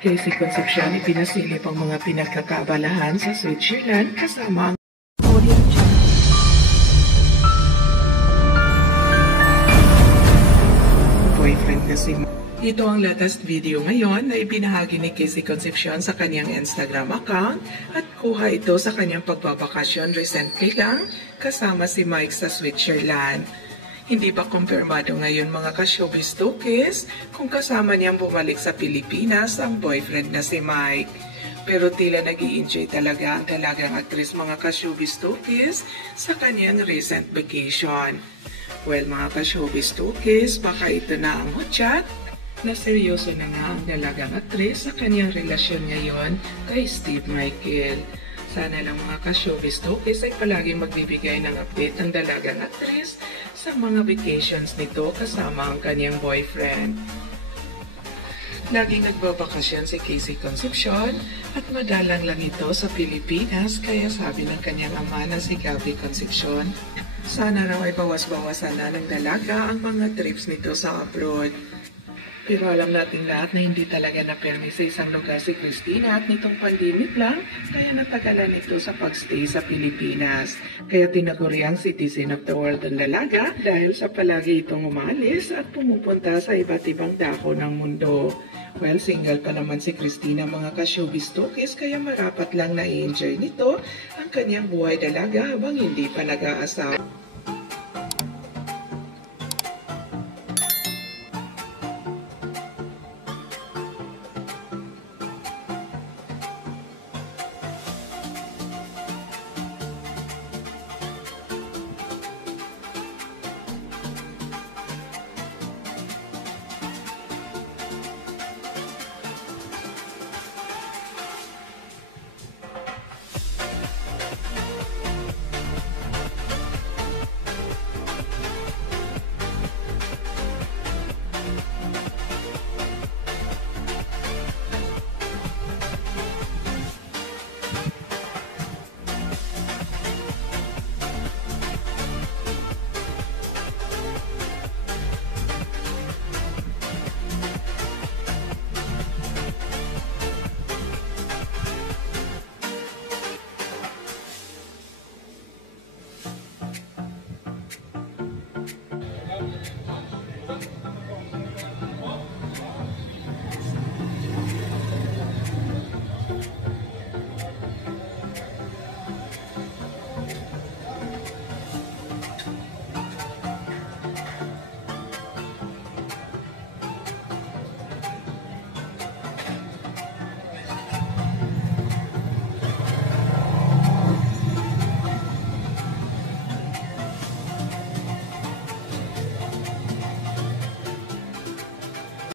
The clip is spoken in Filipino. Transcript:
Kay si Concepcion ipinasilip ang mga pinagkakaabalahan sa Switzerland kasama ang boyfriend na si Ito ang latest video ngayon na ibinahagi ni Casey Concepcion sa kanyang Instagram account at kuha ito sa kanyang pagbabakasyon recently lang kasama si Mike sa Switzerland. Hindi pa kumpirmado ngayon mga ka-showbiz talkies kung kasama niyang bumalik sa Pilipinas ang boyfriend na si Mike. Pero tila nag-i-enjoy talaga ang dalagang aktris mga ka-showbiz talkies sa kanyang recent vacation. Well mga ka-showbiz talkies, baka ito na ang hudyat na seryoso na nga ang dalagang aktris sa kanyang relasyon ngayon kay Steve Michael. Sana lang mga ka-showbiz talkies ay palaging magbibigay ng update ng dalagang aktris sa mga vacations nito kasama ang kanyang boyfriend. Laging nagbabakasyon si Casey Concepcion at madalang lang ito sa Pilipinas kaya sabi ng kanyang ama na si Gabby Concepcion, sana raw ay bawas-bawasan na ng dalaga ang mga trips nito sa abroad. Pero alam natin lahat na hindi talaga na-permis sa isang lugar si Christina at nitong pandemic lang, kaya natagalan ito sa pagstay sa Pilipinas. Kaya tinaguri ang citizen of the world ang dalaga dahil sa palagi itong umalis at pumupunta sa iba't ibang dako ng mundo. Well, single pa naman si Christina mga ka-showbiz talkies kaya marapat lang na i-enjoy nito ang kanyang buhay dalaga habang hindi pa nag-aasawa.